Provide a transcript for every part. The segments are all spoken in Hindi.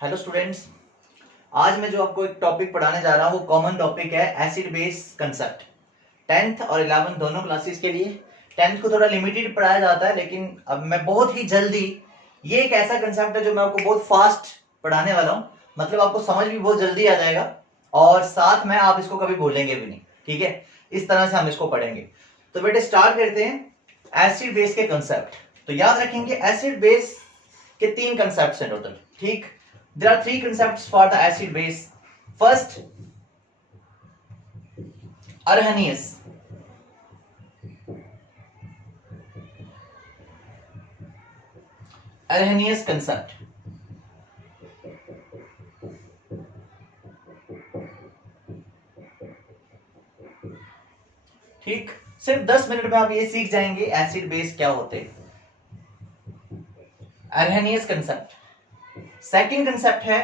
Hello students. आज मैं जो आपको एक टॉपिक पढ़ाने जा रहा हूँ वो कॉमन टॉपिक है एसिड बेस कंसेप्ट। 10th और 11th दोनों क्लासेस के लिए 10th को थोड़ा लिमिटेड पढ़ाया जाता है, लेकिन अब मैं बहुत ही जल्दी ये एक ऐसा कंसेप्ट है जो मैं आपको बहुत फास्ट पढ़ाने वाला हूँ। मतलब आपको समझ भी बहुत जल्दी आ जाएगा और साथ में आप इसको कभी भूलेंगे भी नहीं। ठीक है, इस तरह से हम इसको पढ़ेंगे। तो बेटे स्टार्ट करते हैं एसिड बेस के कंसेप्ट। तो याद रखेंगे एसिड बेस के 3 कंसेप्ट हैं टोटल। ठीक, there are 3 concepts for the acid base. First, Arrhenius. Arrhenius concept. ठीक, सिर्फ 10 मिनट में आप ये सीख जाएंगे एसिड बेस क्या होते हैं। Arrhenius concept. सेकंड कंसेप्ट है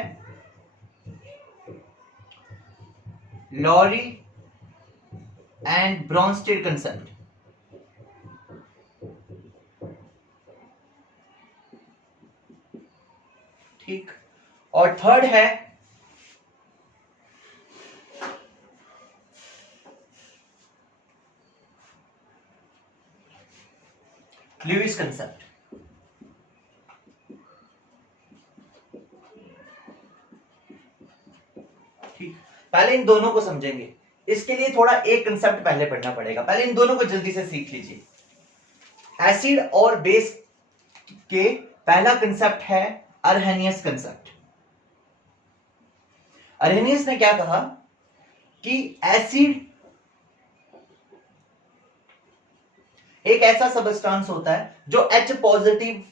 लॉरी एंड ब्रॉन्स्टेड कंसेप्ट। ठीक, और थर्ड है ल्यूइस कंसेप्ट। ठीक, पहले इन दोनों को समझेंगे। इसके लिए थोड़ा एक कंसेप्ट पहले पढ़ना पड़ेगा। पहले इन दोनों को जल्दी से सीख लीजिए। एसिड और बेस के पहला कंसेप्ट है अर्हेनियस कंसेप्ट। अर्हेनियस ने क्या कहा कि एसिड एक ऐसा सबस्टेंस होता है जो H पॉजिटिव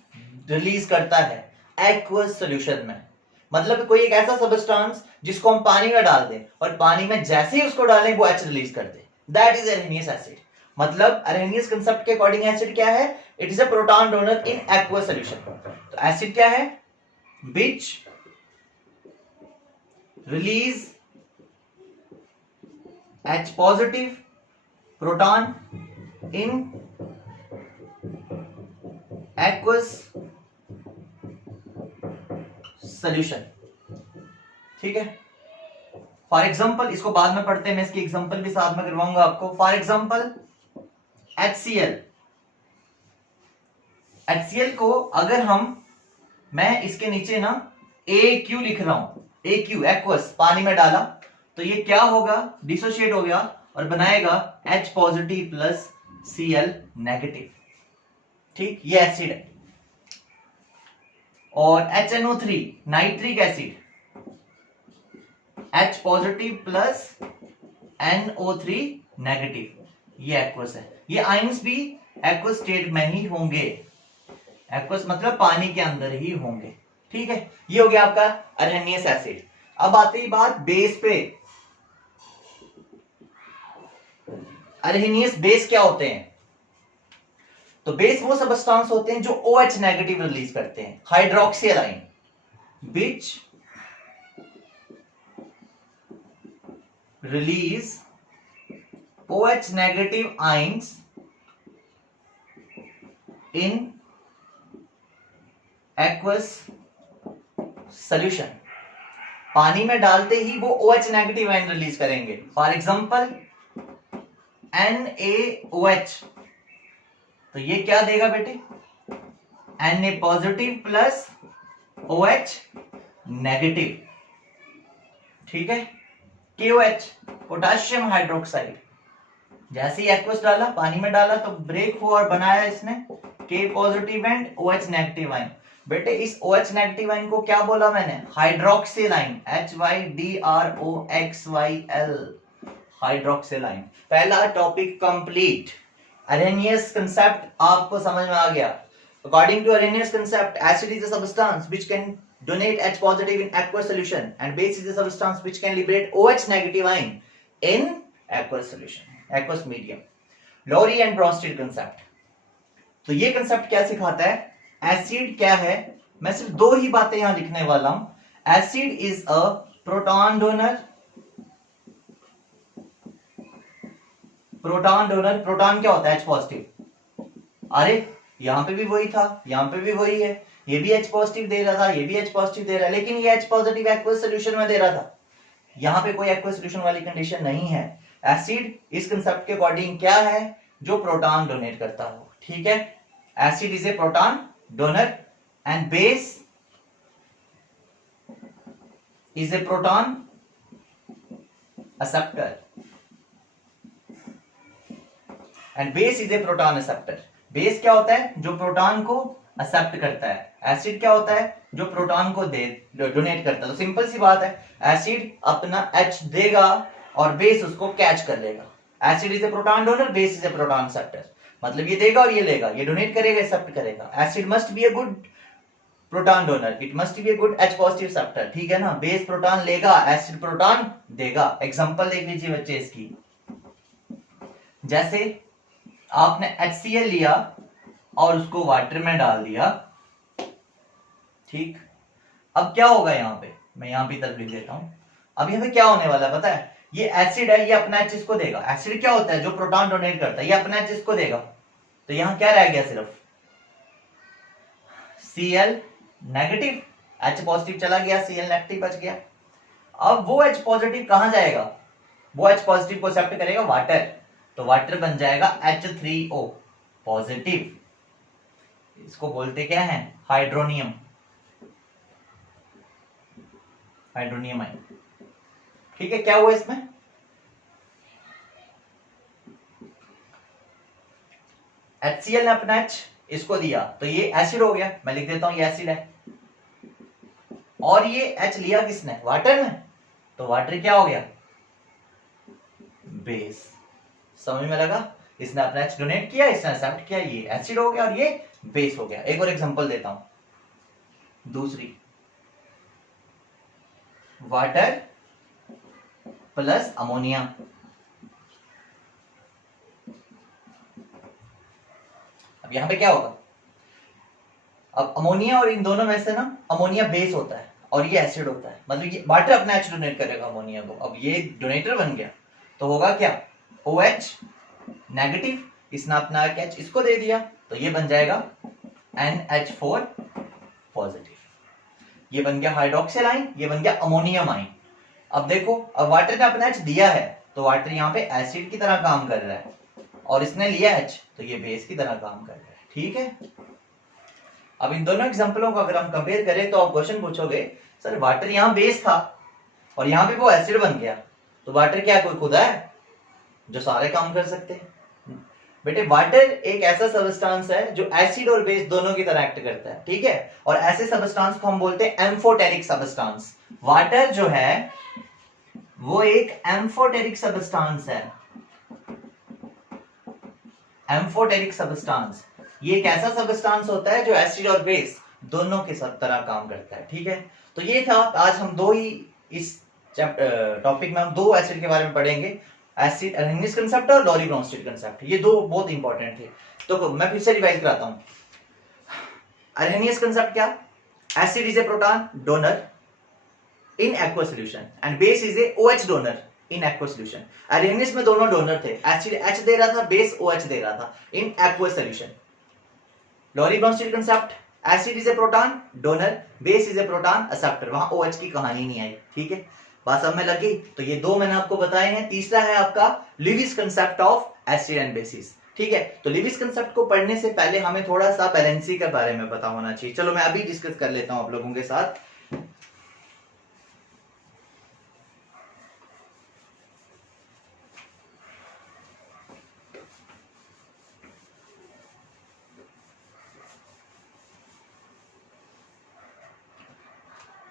रिलीज करता है एक्वस सॉल्यूशन में। मतलब कोई एक ऐसा सबस्टेंस जिसको हम पानी में डाल दें और पानी में जैसे ही उसको डालें वो H रिलीज कर दे, दैट इज अर्हेनियस एसिड। मतलब अर्हेनियस कंसेप्ट के अकॉर्डिंग एसिड क्या है? It is a proton donor in aqueous solution. तो एसिड क्या है? विच release H positive proton in aqueous solution. ठीक है, फॉर एग्जांपल इसको बाद में पढ़ते हैं, मैं इसकी एग्जांपल भी साथ में करवाऊंगा आपको। For example HCl। HCl को अगर मैं इसके नीचे ना AQ लिख रहा हूं, AQ एक्वस पानी में डाला तो ये क्या होगा? डिसोशिएट हो गया और बनाएगा H positive plus Cl negative. ठीक, ये एसिड है। और HNO3 nitric acid, H positive plus NO3 negative, ये एक्वस है। ये आयंस भी एक्वस स्टेट में ही होंगे। एक्वस मतलब पानी के अंदर ही होंगे। ठीक है, ये हो गया आपका अर्हेनियस एसिड। अब आती बात बेस पे। अर्हेनियस बेस क्या होते हैं? तो बेस वो सबस्टेंस होते हैं जो OH नेगेटिव रिलीज करते हैं। Hydroxyl ion which release OH negative ions in aqueous solution. पानी में डालते ही वो OH नेगेटिव आयन रिलीज करेंगे। फॉर एग्जांपल NaOH, तो ये क्या देगा बेटे? Na positive plus OH negative. ठीक है, KOH पोटेशियम हाइड्रोक्साइड, जैसे ही एक्वस डाला पानी में डाला तो ब्रेक हुआ और बनाया इसने K positive and OH negative ion. बेटे इस OH नेगेटिव आयन को क्या बोला मैंने? Hydroxyl ion, HYDROXYL, hydroxyl ion. पहला टॉपिक कंप्लीट। अर्हेनियस कंसेप्ट आपको समझ में आ गया। According to Arrhenius concept, acid is a substance which can donate H positive in aqueous solution and base is a substance which can liberate OH negative ion in aqueous solution, aqueous medium. Lowry and Bronsted concept. तो ये कंसेप्ट क्या सिखाता है? एसिड क्या है? मैं सिर्फ 2 ही बातें यहां लिखने वाला हूं। Acid is a proton donor. Proton donor, proton क्या होता है? H positive. अरे यहां पे भी वही था, यहां पे भी वही है। ये भी H पॉजिटिव दे रहा था, ये भी H पॉजिटिव दे रहा है, लेकिन ये H पॉजिटिव एक्वस सोल्यूशन में दे रहा था, यहाँ पे कोई एक्वस सोल्यूशन वाली कंडीशन नहीं है। एसिड इस कंसेप्ट के अकॉर्डिंग क्या है, जो प्रोटॉन डोनेट करता हो, ठीक है। Acid is a proton donor and base is a proton acceptor, and base is a proton acceptor. Base क्या होता है, जो प्रोटॉन को एक्सेप्ट करता है। एसिड क्या होता है, जो प्रोटॉन को डोनेट करता है। तो सिंपल सी बात है, एसिड अपना H देगा और बेस उसको कैच कर लेगा। Acid is a proton donor, base is a proton acceptor, मतलब ये देगा और ये लेगा, ये डोनेट करेगा, एक्सेप्ट करेगा। Acid must be a good proton donor, it must be a good H positive acceptor, ठीक है ना। बेस प्रोटॉन लेगा, एसिड प्रोटॉन देगा। एग्जांपल देख लीजिए बच्चे इसकी, जैसे आपने HCl लिया और उसको वाटर में डाल दिया, ठीक। अब क्या होगा, यहाँ पे मैं यहाँ पे तरफ लिख देता हूं। अब यहाँ पे क्या होने वाला है पता है, ये एसिड है, ये अपना H इसको देगा। एसिड क्या होता है, जो प्रोटॉन डोनेट करता है, ये अपना H इसको देगा। तो यहाँ क्या रह गया, सिर्फ Cl नेगेटिव, H पॉजिटिव चला गया, Cl नेगेटिव बच गया। अब वो H पॉजिटिव कहां जाएगा, वो H पॉजिटिव को एक्सेप्ट करेगा वाटर, तो वाटर बन जाएगा H3O पॉजिटिव। इसको बोलते क्या है, हाइड्रोनियम, हाइड्रोनियम आयन, ठीक है। क्या हुआ इसमें, HCl ने अपना H इसको दिया, तो ये एसिड हो गया, मैं लिख देता हूं ये एसिड है। और ये H लिया किसने, वाटर ने, तो वाटर क्या हो गया, बेस। समझ में लगा, इसने अपना H डोनेट किया, इसने एक्सेप्ट किया, ये एसिड हो गया और ये बेस हो गया। एक और एग्जांपल देता हूं, दूसरी, वाटर प्लस अमोनिया। अब यहां पे क्या होगा, अब अमोनिया और इन दोनों में से ना अमोनिया बेस होता है और ये एसिड होता है, मतलब ये वाटर अपना H डोनेट करेगा अमोनिया को। अब ये डोनेटर बन गया, तो होगा क्या, OH नेगेटिव, इसने अपना H इसको दे दिया, तो ये बन जाएगा NH4 पॉजिटिव। ये बन गया हाइड्रोक्सिल आयन, ये बन गया अमोनियम आयन। अब देखो, अब वाटर ने अपना H दिया है, तो वाटर यहाँ पे एसिड की तरह काम कर रहा है, और इसने लिया H, तो ये बेस की तरह काम कर रहा है, ठीक है। अब इन दोनों एग्जांपलों को अगर हम कंपेयर करें, तो आप क्वेश्चन पूछोगे सर वाटर यहाँ बेस था और यहाँ पे वो एसिड बन गया, तो वाटर क्या कोई खुदा है जो सारे काम कर सकते हैं? बेटे वाटर एक ऐसा सबस्टांस है जो एसिड और बेस दोनों की तरह एक्ट करता है, ठीक है। और ऐसे सबस्टांस को हम बोलते हैं एम्फोटेरिक सबस्टांस। वाटर जो है वो एक एम्फोटेरिक सबस्टांस है, एम्फोटेरिक सबस्टांस। ये एक ऐसा सबस्टांस होता है जो एसिड और बेस दोनों के सब तरह काम करता है, ठीक है। तो ये था, आज हम दो ही इस टॉपिक में हम दो एसिड के बारे में पढ़ेंगे, एसिड अरहेनियस कंसेप्ट और लॉरी ब्रोंस्टेड कंसेप्ट। ये दो बहुत इंपॉर्टेंट थे, तो मैं फिर से रिवाइज कराता हूं। अरहेनियस कंसेप्ट क्या, acid is a proton donor in aqua solution and base is A OH donor in aqua solution. Arrhenius में दोनों डोनर थे, एसिड H दे रहा था, बेस OH दे रहा था in aqua solution. Lowry Bronsted concept, acid is a proton donor, base is a proton acceptor, वहां OH की कहानी नहीं आई, ठीक है। बात सब में लगी, तो ये दो मैंने आपको बताए हैं। तीसरा है आपका Lewis concept of acid and bases, ठीक है। तो लिविस कंसेप्ट को पढ़ने से पहले हमें थोड़ा सा बैलेंसी के बारे में पता होना चाहिए। चलो मैं अभी डिस्कस कर लेता हूं आप लोगों के साथ।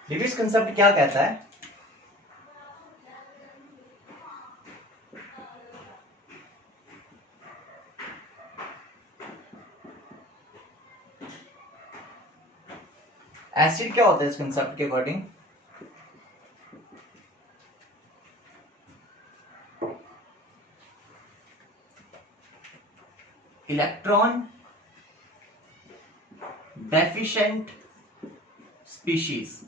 लिविस कंसेप्ट क्या कहता है, एसिड क्या होता है इस कंसेप्ट के according, electron deficient species.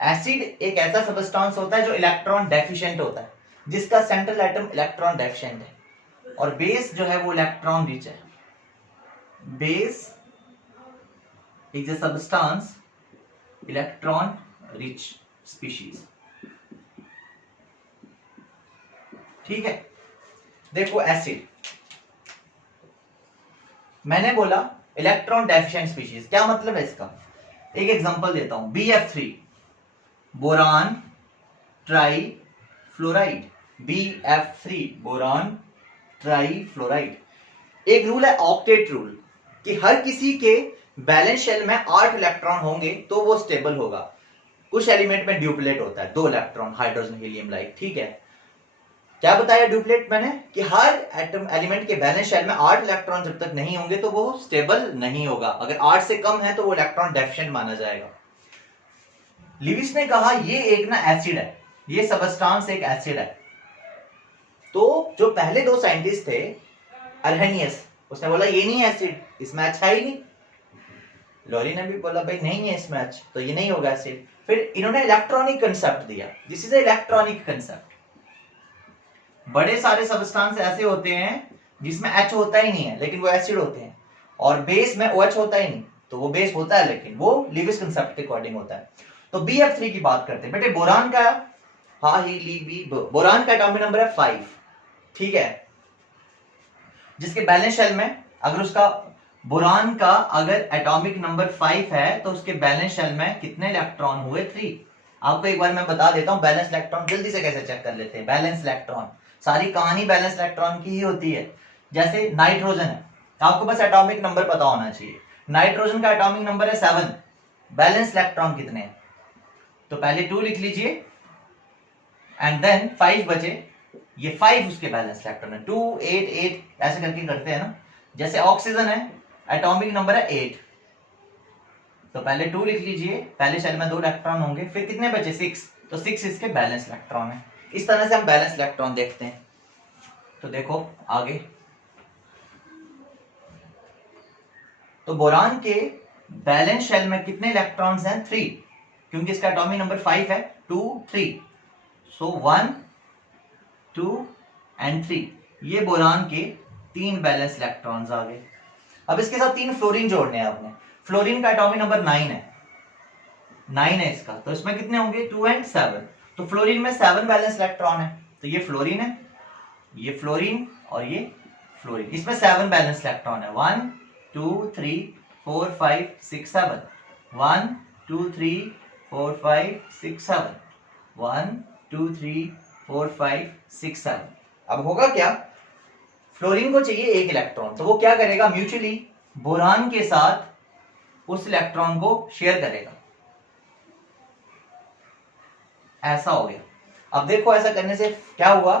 Acid एक ऐसा सबस्टांस होता है जो इलेक्ट्रॉन डेफिशिएंट होता है, जिसका सेंट्रल एटम इलेक्ट्रॉन डेफिशिएंट है, और बेस जो है वो इलेक्ट्रॉन रिच है। Base is a substance electron rich species. ठीक है, देखो एसिड, मैंने बोला इलेक्ट्रॉन डेफिशिएंट स्पीशीज, क्या मतलब है इसका? एक एग्जांपल देता हूं, BF3 boron try fluoride, BF3 boron try fluoride. एक रूल है ऑक्टेट रूल, कि हर किसी के बैलेंस शेल में 8 इलेक्ट्रॉन होंगे तो वो स्टेबल होगा। कुछ एलिमेंट में ड्यूप्लेट होता है, 2 इलेक्ट्रॉन, हाइड्रोजन हीलियम लाइक। ठीक है, क्या बताया ड्यूप्लेट मैंने? कि हर एटम एलिमेंट के बैलेंस शेल में 8 इलेक्ट्रॉन जब तक नहीं होंगे तो वो स्टेबल नहीं होगा। अगर 8 से कम है तो वो इलेक्ट्रॉन डेफिशिएंट माना जाएगा। लिविस ने कहा ये एक ना एसिड है, ये सबस्टांस एक एसिड है। तो जो पहले 2 साइंटिस्ट थे, अर्हेनियस, उसने बोला ये नहीं एसिड, इसमें अच्छा ही नहीं। लॉरी ने भी बोला भाई नहीं है इसमें अच्छा, तो ये नहीं होगा एसिड। फिर इन्होंने इलेक्ट्रॉनिक कंसेप्ट दिया, दिस इज इलेक्ट्रॉनिक कंसेप्ट। बड़े सारे सबस्टांस ऐसे होते हैं जिसमें H होता ही नहीं है लेकिन वो एसिड होते हैं, और बेस में OH होता ही नहीं तो वो बेस होता है, लेकिन वो लिविस कंसेप्ट के अकॉर्डिंग होता है। तो BF3 की बात करते हैं बेटे। बोरान का, हाँ ही ली बोरान का एटॉमिक नंबर है 5। ठीक है, जिसके बैलेंस शेल में अगर उसका बोरान का अगर एटॉमिक नंबर 5 है तो उसके बैलेंस शेल में कितने इलेक्ट्रॉन हुए? 3। आपको एक बार मैं बता देता हूं बैलेंस इलेक्ट्रॉन जल्दी से कैसे चेक कर लेते हैं। बैलेंस इलेक्ट्रॉन, सारी कहानी बैलेंस इलेक्ट्रॉन की ही होती है। जैसे नाइट्रोजन है, आपको बस एटॉमिक नंबर पता होना चाहिए। नाइट्रोजन का एटॉमिक नंबर है 7, बैलेंस इलेक्ट्रॉन कितने हैं? तो पहले 2 लिख लीजिए एंड देन 5 बचे, ये 5 उसके बैलेंस इलेक्ट्रॉन है। 2 8 8 ऐसे करके करते हैं ना। जैसे ऑक्सीजन है, एटॉमिक नंबर है 8, तो पहले 2 लिख लीजिए, पहले शेल में 2 इलेक्ट्रॉन होंगे, फिर कितने बचे? 6, तो 6 इसके बैलेंस इलेक्ट्रॉन है। इस तरह से हम बैलेंस इलेक्ट्रॉन देखते हैं। तो देखो आगे, तो बोरान के बैलेंस शेल में कितने इलेक्ट्रॉन्स हैं? 3, क्योंकि इसका एटॉमिक नंबर 5 है, 2 3, सो 1 2 एंड 3, ये बोरान के 3 बैलेंस इलेक्ट्रॉन्स आ गए। अब इसके साथ 3 फ्लोरीन जोड़ने हैं आपने। फ्लोरीन का एटॉमिक नंबर 9 है, 9 है इसका, तो इसमें कितने होंगे? 2 एंड 7, तो फ्लोरीन में 7 बैलेंस इलेक्ट्रॉन है, तो ये फ्लोरीन है, ये फ्लोरीन और ये फ्लोरीन, इसमें 7 बैलेंस इलेक्ट्रॉन है। 1 2 3 4 5 6 7, 1 2 3 4 5 6 7, 1 2 3 4 5 6 7। अब होगा क्या? फ्लोरीन को चाहिए 1 इलेक्ट्रॉन, तो वो क्या करेगा? म्यूचुअली बोरान के साथ उस इलेक्ट्रॉन को शेयर करेगा। ऐसा हो गया। अब देखो ऐसा करने से क्या हुआ?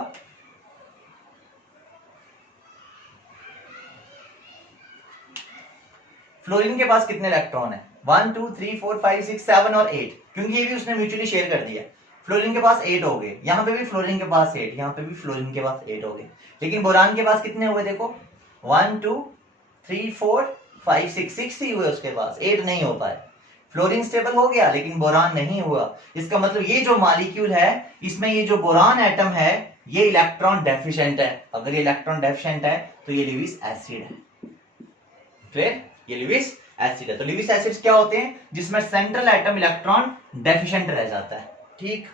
फ्लोरीन के पास कितने इलेक्ट्रॉन है? 1 2 3 4 5 6 7 और 8, क्योंकि ये भी उसने म्यूचुअली शेयर कर दिया। फ्लोरीन के पास 8 हो गए, यहां पे भी फ्लोरीन के पास 8, यहां पे भी फ्लोरीन के पास 8 हो गए। लेकिन बोरान के पास कितने हुए? देखो 1 2 3 4 5 6 ही हुए उसके पास, 8 नहीं हो पाए। फ्लोरीन स्टेबल हो गया लेकिन बोरान नहीं हुआ। इसका मतलब ये जो मॉलिक्यूल है, इसमें ये जो बोरान एटम है, ये इलेक्ट्रॉन डेफिशिएंट है। अगर ये इलेक्ट्रॉन डेफिशिएंट है तो ये लिविस एसिड है। फिर ये लिविस एसिड है। तो लिविस एसिड्स क्या होते हैं? जिसमें सेंट्रल एटम इलेक्ट्रॉन डेफिशिएंट रह जाता है। ठीक,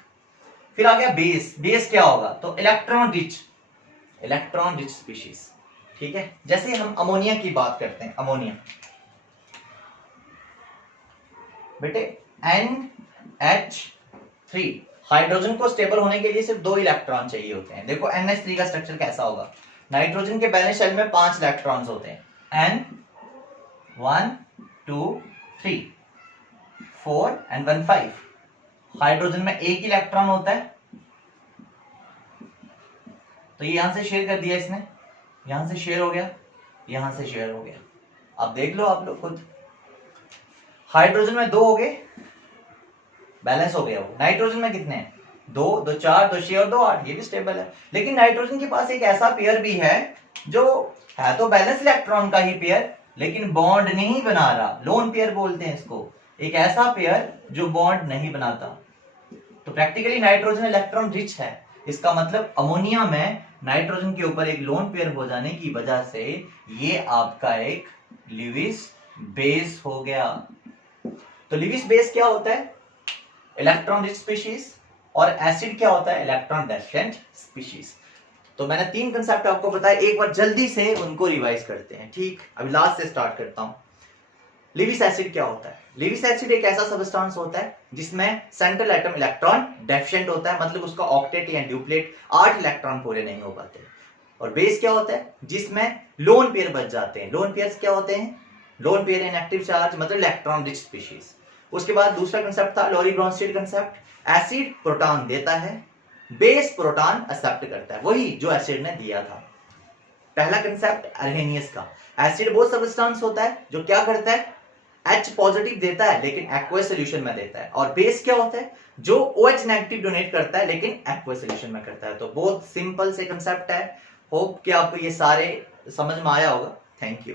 फिर आ गया बेस। बेस क्या होगा? तो इलेक्ट्रॉन रिच स्पीशीज। ठीक है, जैसे हम अमोनिया की बात करते हैं। अमोनिया बेटे NH3, हाइड्रोजन को स्टेबल होने के लिए सिर्फ 2 इलेक्ट्रॉन चाहिए होते हैं। देखो NH3 का स्ट्रक्चर कैसा होगा? नाइट्रोजन के बैलेंस शेल में 5 इलेक्ट्रॉन्स होते हैं, N 1 2 3 4 एंड 1 5। हाइड्रोजन में 1 इलेक्ट्रॉन होता है, तो ये यहां से शेयर कर दिया इसने, यहां से शेयर हो गया, यहां से शेयर हो गया। अब देख लो आप लोग खुद, हाइड्रोजन में 2 हो गए, बैलेंस हो गया वो। नाइट्रोजन में कितने हैं? 2 2 4 2 6 और 2 8, ये भी स्टेबल है। लेकिन नाइट्रोजन के पास एक ऐसा पेयर भी है जो है तो बैलेंस इलेक्ट्रॉन का ही पेयर, लेकिन बॉन्ड नहीं बना रहा। लोन पेयर बोलते हैं इसको, एक ऐसा पेयर जो बॉन्ड नहीं बनाता। तो प्रैक्टिकली नाइट्रोजन इलेक्ट्रॉन रिच है। इसका मतलब अमोनिया में नाइट्रोजन के ऊपर एक लोन पेयर हो जाने की वजह से ये आपका एक लिविस बेस हो गया। तो लिविस बेस क्या होता है? Electron rich species. और एसिड क्या होता है? Electron deficient species. तो मैंने 3 कंसेप्ट आपको बताया, एक बार जल्दी से उनको रिवाइज करते हैं। ठीक, अभी लास्ट से स्टार्ट करता हूं। लिविस एसिड क्या होता है? लिविस एसिड एक ऐसा सबस्टेंस होता है जिसमें सेंट्रल एटम इलेक्ट्रॉन डेफिशिएंट होता है, मतलब उसका ऑक्टेट या ड्यूप्लेट 8 इलेक्ट्रॉन पूरे नहीं हो पाते। और बेस क्या होता है? जिसमें लोन पेयर बच जाते हैं। लोन पेयर्स क्या होते हैं? लोन पेयर इनएक्टिव चार्ज, मतलब इलेक्ट्रॉन रिच स्पीशीज। उसके बाद दूसरा कंसेप्ट था Lowry Bronsted concept. Acid proton देता है, बेस प्रोटॉन एक्सेप्ट करता है, वही जो एसिड ने दिया था। पहला कंसेप्ट अर्हेनियस का, एसिड वो सबस्टेंस होता है जो क्या करता है? H पॉजिटिव देता है लेकिन एक्वस सॉल्यूशन में देता है। और बेस क्या होता है? जो OH नेगेटिव डोनेट करता है लेकिन एक्वस सॉल्यूशन में करता है। तो बहुत सिंपल से कंसेप्ट है। होप कि आपको ये सारे समझ में आया होगा। Thank you.